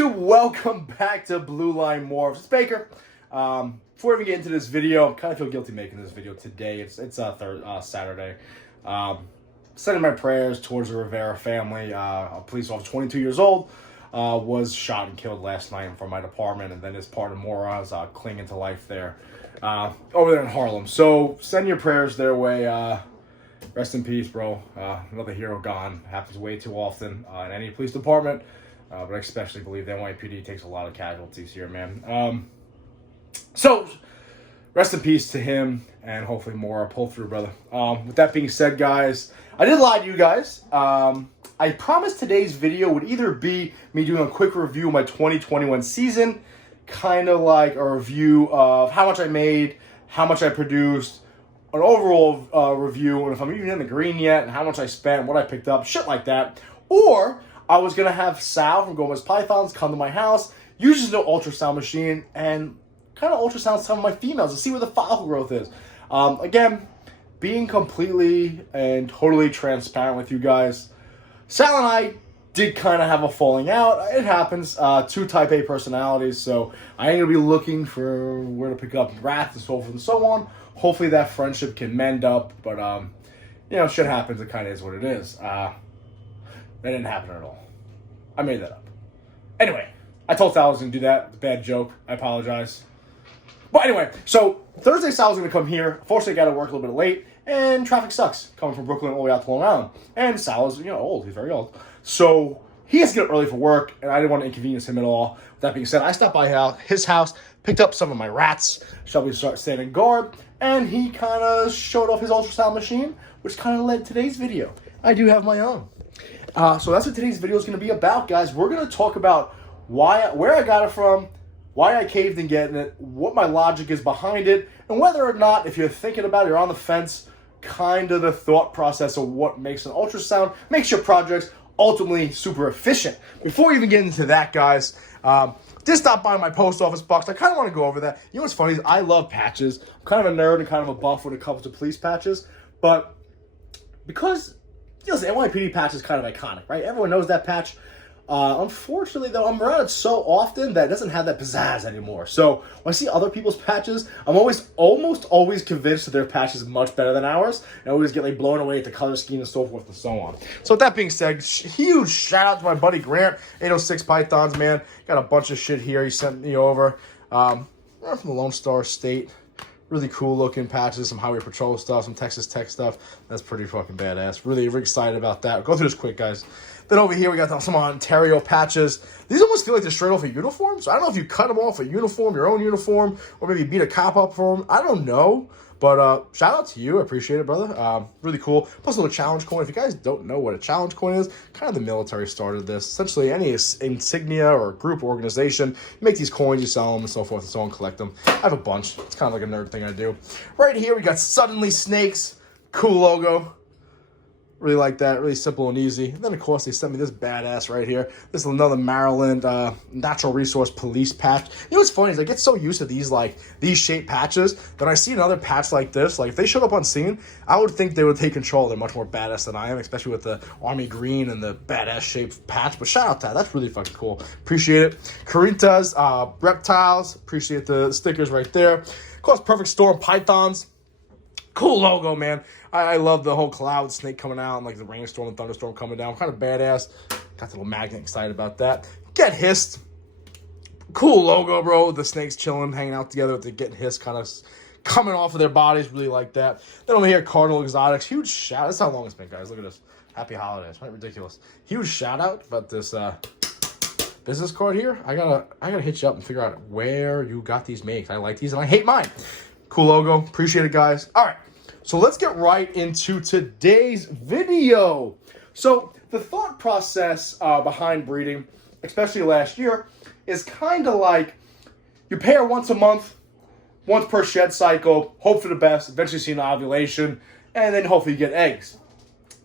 YouTube? Welcome back to Blue Line Morphs. It's Baker. Before we get into this video, I kind of feel guilty making this video today. It's Saturday. Sending my prayers towards the Rivera family. A police officer, 22 years old, was shot and killed last night in front of my department, and then his partner Mora's clinging to life there, over there in Harlem. So send your prayers their way. Rest in peace, bro. Another hero gone. Happens way too often in any police department. But I especially believe the NYPD takes a lot of casualties here, man. So, rest in peace to him, and hopefully more pull through, brother. With that being said, guys, I did lie to you guys. I promised today's video would either be me doing a quick review of my 2021 season, kind of like a review of how much I made, how much I produced, an overall review, and if I'm even in the green yet, and how much I spent, what I picked up, shit like that. Or I was going to have Sal from Gomez Pythons come to my house, use his new ultrasound machine, and kind of ultrasound some of my females to see where the follicle growth is. Again, being completely and totally transparent with you guys, Sal and I did kind of have a falling out. It happens. Two type A personalities, so I ain't going to be looking for where to pick up rats and so forth and so on. Hopefully that friendship can mend up, but, you know, shit happens. It kind of is what it is. That didn't happen at all. I made that up. Anyway, I told Sal I was going to do that. It's a bad joke. I apologize. But anyway, so Thursday Sal's going to come here. Unfortunately, I got to work a little bit late, and traffic sucks coming from Brooklyn all the way out to Long Island. And Sal is, old. He's very old. So he has to get up early for work, and I didn't want to inconvenience him at all. With that being said, I stopped by his house, picked up some of my rats, Shelby started standing guard, and he kind of showed off his ultrasound machine, which kind of led today's video. I do have my own. So that's what today's video is going to be about, guys. We're going to talk about where I got it from, why I caved in getting it, what my logic is behind it, and whether or not, if you're thinking about it, you're on the fence, kind of the thought process of what makes an ultrasound, makes your projects ultimately super efficient. Before we even get into that, guys, just stop by my post office box. I kind of want to go over that. You know what's funny is I love patches. I'm kind of a nerd and kind of a buff when it comes to police patches, but because the NYPD patch is kind of iconic, right? Everyone knows that patch. Unfortunately, though, I'm around it so often that it doesn't have that pizzazz anymore. So when I see other people's patches, I'm almost always convinced that their patch is much better than ours. And I always get like blown away at the color scheme and so forth and so on. So with that being said, huge shout out to my buddy Grant, 806 Pythons, man. Got a bunch of shit here he sent me over. From the Lone Star State. Really cool looking patches, some Highway Patrol stuff, some Texas Tech stuff. That's pretty fucking badass. Really excited about that. Go through this quick, guys. Then over here, we got some Ontario patches. These almost feel like they're straight off a uniform. So I don't know if you cut them off a uniform, your own uniform, or maybe beat a cop up for them. I don't know. But shout out to you. I appreciate it, brother. Really cool. Plus a little challenge coin. If you guys don't know what a challenge coin is, kind of the military started this. Essentially, any insignia or group or organization, you make these coins, you sell them, and so forth and so on, collect them. I have a bunch. It's kind of like a nerd thing I do. Right here, we got Suddenly Snakes. Cool logo. Really like that. Really simple and easy. And then, of course, they sent me this badass right here. This is another Maryland Natural Resource Police patch. You know what's funny is I get so used to these shaped patches that I see another patch like this. Like, if they showed up on scene, I would think they would take control. They're much more badass than I am, especially with the Army Green and the badass shaped patch. But shout out to that. That's really fucking cool. Appreciate it. Caritas, Reptiles. Appreciate the stickers right there. Of course, Perfect Storm Pythons. Cool logo, man. I love the whole cloud snake coming out and like the rainstorm and thunderstorm coming down. Kind of badass. Got the little magnet, excited about that. Get Hissed. Cool logo, bro. The snakes chilling, hanging out together with the Get Hissed kind of coming off of their bodies. Really like that. Then over here, Cardinal Exotics. Huge shout. That's how long it's been, guys. Look at this. Happy holidays. Right? Ridiculous. Huge shout out about this business card here. I gotta hit you up and figure out where you got these made. I like these and I hate mine. Cool logo. Appreciate it, guys. All right. So let's get right into today's video. So the thought process behind breeding, especially last year, is kind of like you pair once a month, once per shed cycle, hope for the best, eventually see an ovulation, and then hopefully you get eggs.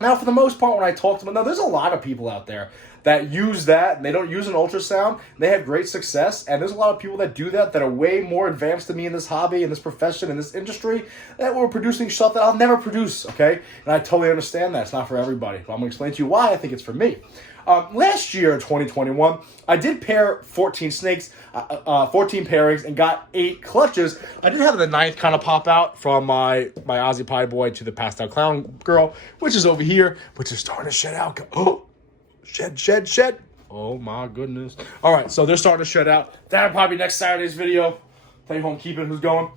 Now, for the most part, when I talk to them, now there's a lot of people out there that use that, and they don't use an ultrasound. They have great success, and there's a lot of people that do that are way more advanced than me in this hobby, in this profession, in this industry, that were producing stuff that I'll never produce, okay? And I totally understand that. It's not for everybody. But I'm going to explain to you why I think it's for me. Last year in 2021, I did pair 14 snakes, 14 pairings, and got 8 clutches. I did have the 9th kind of pop out from my Aussie Pie Boy to the Pastel Clown Girl, which is over here, which is starting to shed out. Oh, shed. Oh my goodness. All right, so they're starting to shed out. That'll probably be next Saturday's video. Tell you home keeping who's going.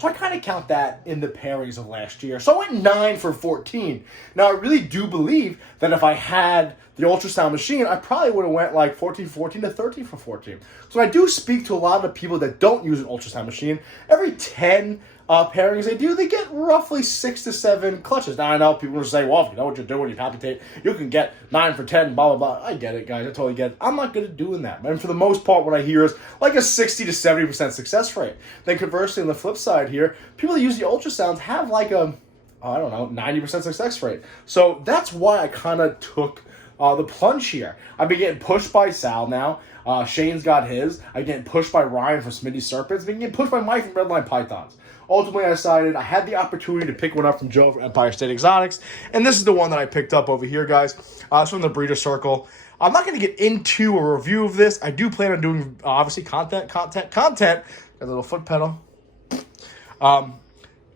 So I kind of count that in the pairings of last year. So I went 9 for 14. Now, I really do believe that if I had the ultrasound machine, I probably would have went like 14 to 13 for 14. So I do speak to a lot of the people that don't use an ultrasound machine. Every 10 pairings they do, they get roughly 6 to 7 clutches. Now, I know people will say, well, if you know what you're doing, you palpitate, you can get 9 for 10, blah, blah, blah. I get it, guys. I totally get it. I'm not good at doing that. And for the most part, what I hear is like a 60 to 70% success rate. Then conversely, on the flip side here, people that use the ultrasounds have like a, I don't know, 90% success rate. So that's why I kind of took the plunge here. I've been getting pushed by Sal now. Shane's got his. I'm getting pushed by Ryan from Smitty Serpents. I've been getting pushed by Mike from Redline Pythons. Ultimately, I decided I had the opportunity to pick one up from Joe from Empire State Exotics. And this is the one that I picked up over here, guys. It's from the Breeder Circle. I'm not going to get into a review of this. I do plan on doing, obviously, content. Got a little foot pedal. I'm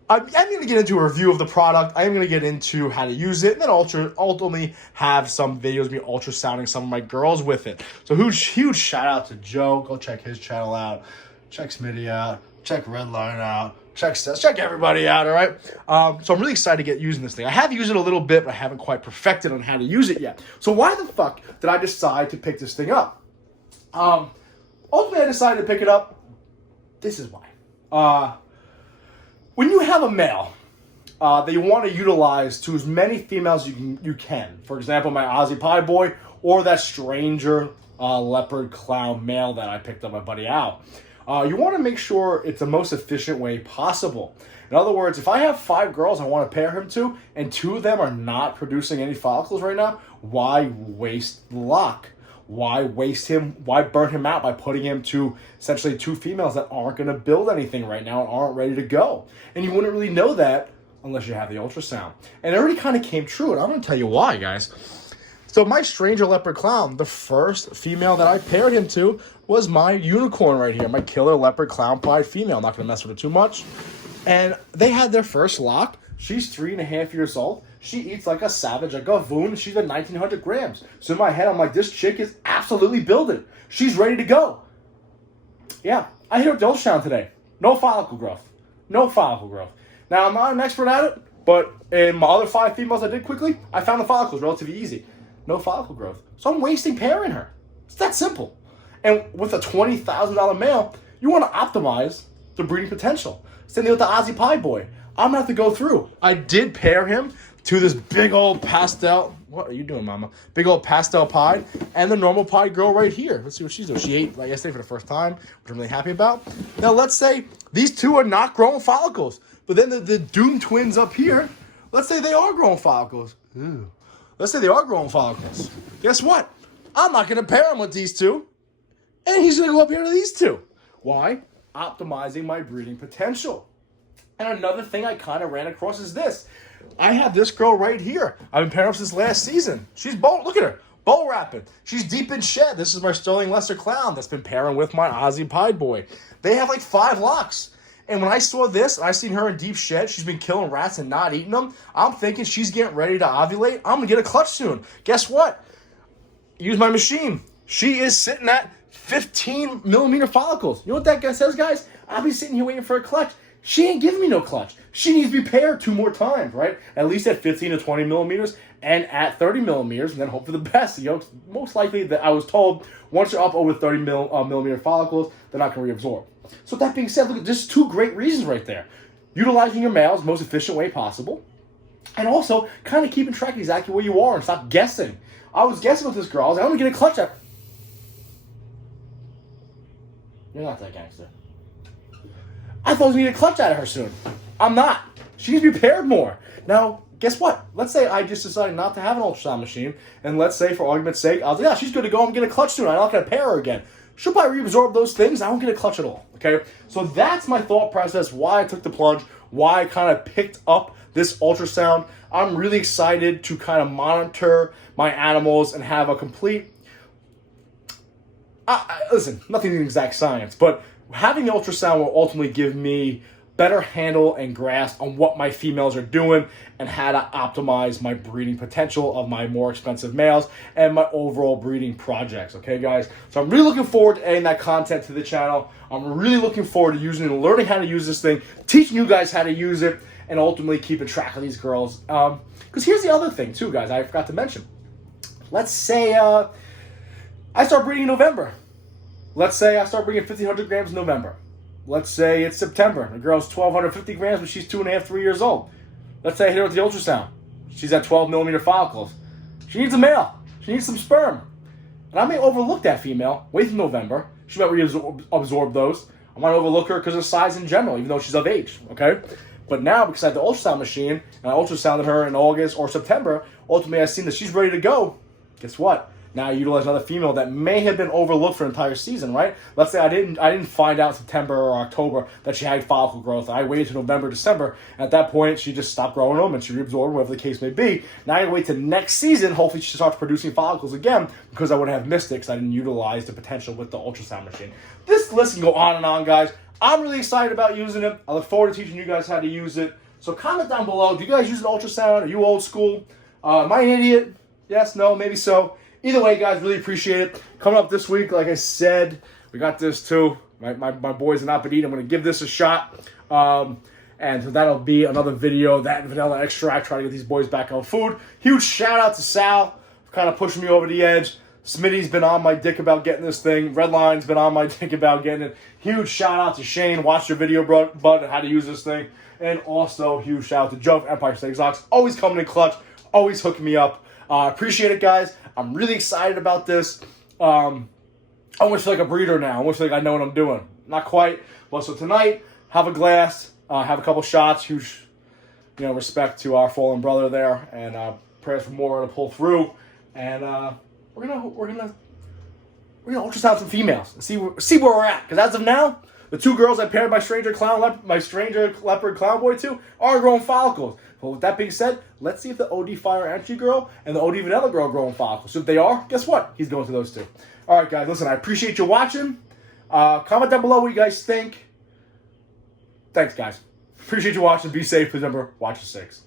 going to get into a review of the product. I am going to get into how to use it, and then ultimately have some videos of me ultrasounding some of my girls with it. So huge shout out to Joe. Go check his channel out. Check Smitty out. Check Redline out. Check everybody out, all right? So I'm really excited to get using this thing. I have used it a little bit, but I haven't quite perfected on how to use it yet. So why the fuck did I decide to pick this thing up? Ultimately, I decided to pick it up. This is why. When you have a male that you want to utilize to as many females you can, for example, my Aussie Pie Boy or that stranger leopard clown male that I picked up my buddy Al, you want to make sure it's the most efficient way possible. In other words, if I have 5 girls I want to pair him to, and 2 of them are not producing any follicles right now, why waste the lock? Why waste him? Why burn him out by putting him to essentially 2 females that aren't going to build anything right now and aren't ready to go? And you wouldn't really know that unless you have the ultrasound. And it already kind of came true, and I'm going to tell you why, guys. So my stranger leopard clown, the first female that I paired him to was my unicorn right here, my killer leopard clown pied female. I'm not going to mess with it too much. And they had their first lock. She's 3.5 years old. She eats like a savage, like a voon. She's at 1,900 grams. So in my head, I'm like, this chick is absolutely building. She's ready to go. Yeah, I hit her ultrasound today. No follicle growth. No follicle growth. Now, I'm not an expert at it, but in my other 5 females I did quickly, I found the follicles relatively easy. No follicle growth. So I'm wasting pairing her. It's that simple. And with a $20,000 male, you want to optimize the breeding potential. Same thing with the Aussie Pie Boy. I'm going to have to go through. I did pair him to this big old pastel. What are you doing, mama? Big old pastel pie and the normal pie girl right here. Let's see what she's doing. She ate like yesterday for the first time, which I'm really happy about. Now, let's say these 2 are not growing follicles. But then the Doom twins up here, let's say they are growing follicles. Ooh. Let's say they are growing follicles. Guess what? I'm not going to pair him with these 2. And he's going to go up here to these 2. Why? Optimizing my breeding potential. And another thing I kind of ran across is this. I have this girl right here. I've been pairing up since last season. She's bowl. Look at her. Bowl wrapping. She's deep in shed. This is my Sterling Lesser Clown that's been pairing with my Aussie Pie Boy. They have like 5 locks. And when I saw this, I seen her in deep shed. She's been killing rats and not eating them. I'm thinking she's getting ready to ovulate. I'm going to get a clutch soon. Guess what? Use my machine. She is sitting at 15 millimeter follicles. You know what that guy says, guys? I'll be sitting here waiting for a clutch. She ain't giving me no clutch. She needs to be paired 2 more times, right? At least at 15 to 20 millimeters and at 30 millimeters, and then hope for the best. You know, most likely that I was told once you're up over 30 millimeter follicles, they're not going to reabsorb. So that being said, look at just 2 great reasons right there. Utilizing your males the most efficient way possible, and also kind of keeping track of exactly where you are and stop guessing. I was guessing with this girl. I was like, I'm going to get a clutch at. You're not that gangster. I thought I was going to get a clutch out of her soon. I'm not. She needs to be paired more. Now, guess what? Let's say I just decided not to have an ultrasound machine, and let's say, for argument's sake, I was like, yeah, she's good to go. I'm getting a clutch soon. I'm not going to pair her again. She'll probably reabsorb those things. I won't get a clutch at all, okay? So that's my thought process, why I took the plunge, why I kind of picked up this ultrasound. I'm really excited to kind of monitor my animals and have a complete... listen, nothing in exact science, but having the ultrasound will ultimately give me better handle and grasp on what my females are doing and how to optimize my breeding potential of my more expensive males and my overall breeding projects, okay, guys? So I'm really looking forward to adding that content to the channel. I'm really looking forward to using it and learning how to use this thing, teaching you guys how to use it, and ultimately keeping track of these girls. Because here's the other thing, too, guys, I forgot to mention. Let's say I start breeding in November. Let's say I start breeding 1,500 grams in November. Let's say it's September. The girl's 1,250 grams, but she's 2.5, 3 years old. Let's say I hit her with the ultrasound. She's at 12 millimeter follicles. She needs a male. She needs some sperm. And I may overlook that female. Wait till November. She might reabsorb those. I might overlook her because of size in general, even though she's of age, okay? But now, because I have the ultrasound machine, and I ultrasounded her in August or September, ultimately I've seen that she's ready to go. Guess what? Now I utilize another female that may have been overlooked for an entire season, right? Let's say I didn't find out in September or October that she had follicle growth. I waited to November, December. At that point, she just stopped growing them and she reabsorbed, whatever the case may be. Now I gotta wait to next season. Hopefully she starts producing follicles again because I would have missed it because I didn't utilize the potential with the ultrasound machine. This list can go on and on, guys. I'm really excited about using it. I look forward to teaching you guys how to use it. So comment down below. Do you guys use an ultrasound? Are you old school? Am I an idiot? Yes, no, maybe so. Either way, guys, really appreciate it. Coming up this week, like I said, we got this too. My boys in Appetit. I'm going to give this a shot. And so that'll be another video. That vanilla extract, try to get these boys back on food. Huge shout out to Sal, kind of pushing me over the edge. Smitty's been on my dick about getting this thing. Redline's been on my dick about getting it. Huge shout out to Shane. Watch your video, bud, how to use this thing. And also, huge shout out to Joe from Empire State Exotics. Always coming in clutch. Always hooking me up. Appreciate it, guys. I'm really excited about this. I almost feel like a breeder now. I almost feel like I know what I'm doing. Not quite. Well, so tonight, have a glass, have a couple shots. Huge, respect to our fallen brother there, and prayers for more to pull through. And we're gonna ultrasound some females and see where we're at. Because as of now, the two girls I paired my stranger leopard clown boy to are growing follicles. But with that being said, let's see if the OD Fire Entry girl and the OD Vanilla girl are growing follicles. So if they are, guess what? He's going to those two. All right, guys, listen, I appreciate you watching. Comment down below what you guys think. Thanks, guys. Appreciate you watching. Be safe. Please remember, watch the 6.